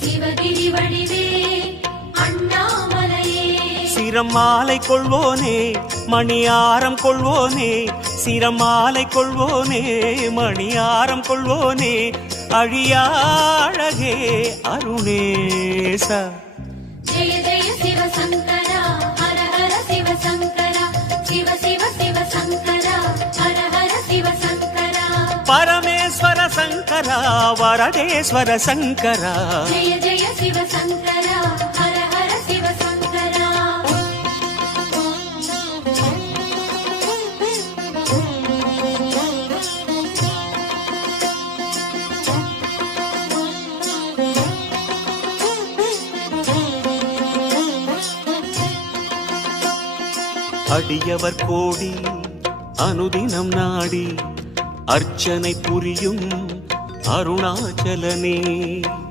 சிவகிரி வடிவே அண்ணாமலையே சிரமாலை கொள்வோனே மணியாரம் கொள்வோனே சிரமாலை கொள்வோனே மணியாரம் கொள்வோனே அழியாழகே அருணேச ஜெய ஜெய சிவசங்கரா ஹர ஹர சிவசங்கரா சிவ சிவ சிவசங்கரா ஹர ஹர சிவசங்கரா பரமேஸ்வர சங்கரா வரதேஸ்வர சங்கரா ஜெய ஜெய சிவசங்கரா ஹர ஹர சிவசங்கரா அடியவர் கோடி அனுதினம் நாடி அர்ச்சனை புரியும் அருணாச்சலனே